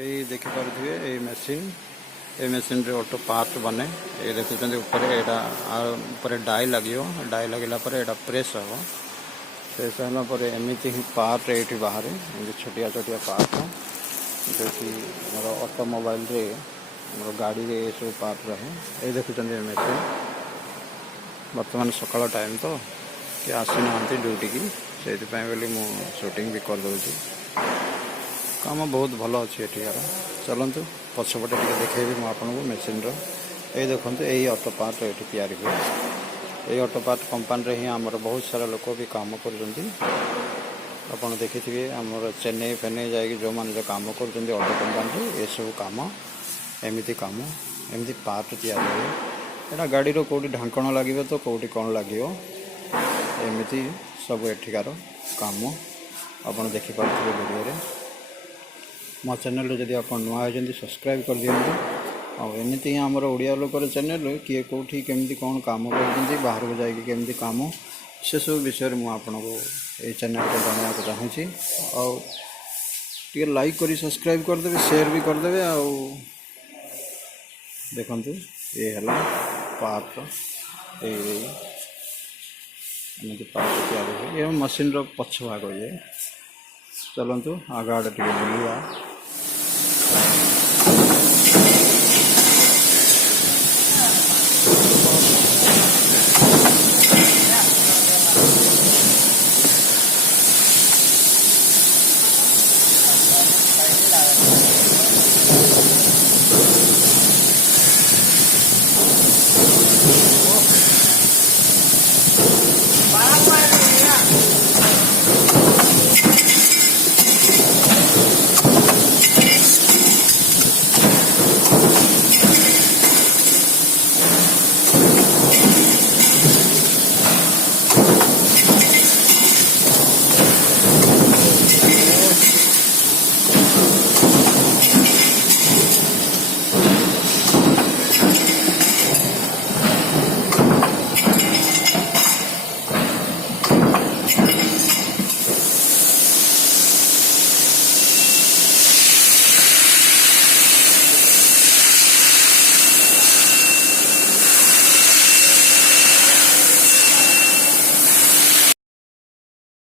यही देखिपे ये मेसीन ये मेसीन रे ऑटो पार्ट बने ये देखुं ऊपर ऊपर डाई लगला प्रेस हम प्रेस होगापर एमती ही पार्ट ये बाहर छोटिया छोटिया पार्ट जो कि ऑटोमोबाइल रे गाड़ी रे सब पार्ट रहे ये देखुं मेसीन बर्तमान सकाल टाइम तो कि आसी ना ड्यूटी की से शूटिंग भी कर दूसरी काम बहुत भल अच्छी एठिकार चलतु पछपटे टे देखेबी मुझे मेसीन ये देखो यही ऑटो पार्ट ये तैयारी हुए यही ऑटो पार्ट कंपानी ही आमर बहुत सारा लोक भी काम कर देखिए आमर चेन्नई फेन्नई जा जो मैंने जो काम कर ऑटो कंपानी ये सब काम एमती पार्ट तैयारी हुए यहाँ गाड़ी कौटी ढांकण लगे तो कौटी कौन लगे एमती सब एठिकार काम आप देखिपे वीडियो मो चैनल जदि आप नुआ होती सब्सक्राइब कर दिखाँ आमती आमर ओडिया लोकर चैनल किए कौटी केमती कौन काम कर बाहर को जाकि केमती काम से सब विषय मुझे चैनल को जानवाक चाहूँगी आ लाइक करी सब्सक्राइब करदे शेयर भी करदे देखु ये है पार्ट एमती पार्ट तैयारी ये मशीन पछ भाग ये चलतु आग आड़े टे बुलवा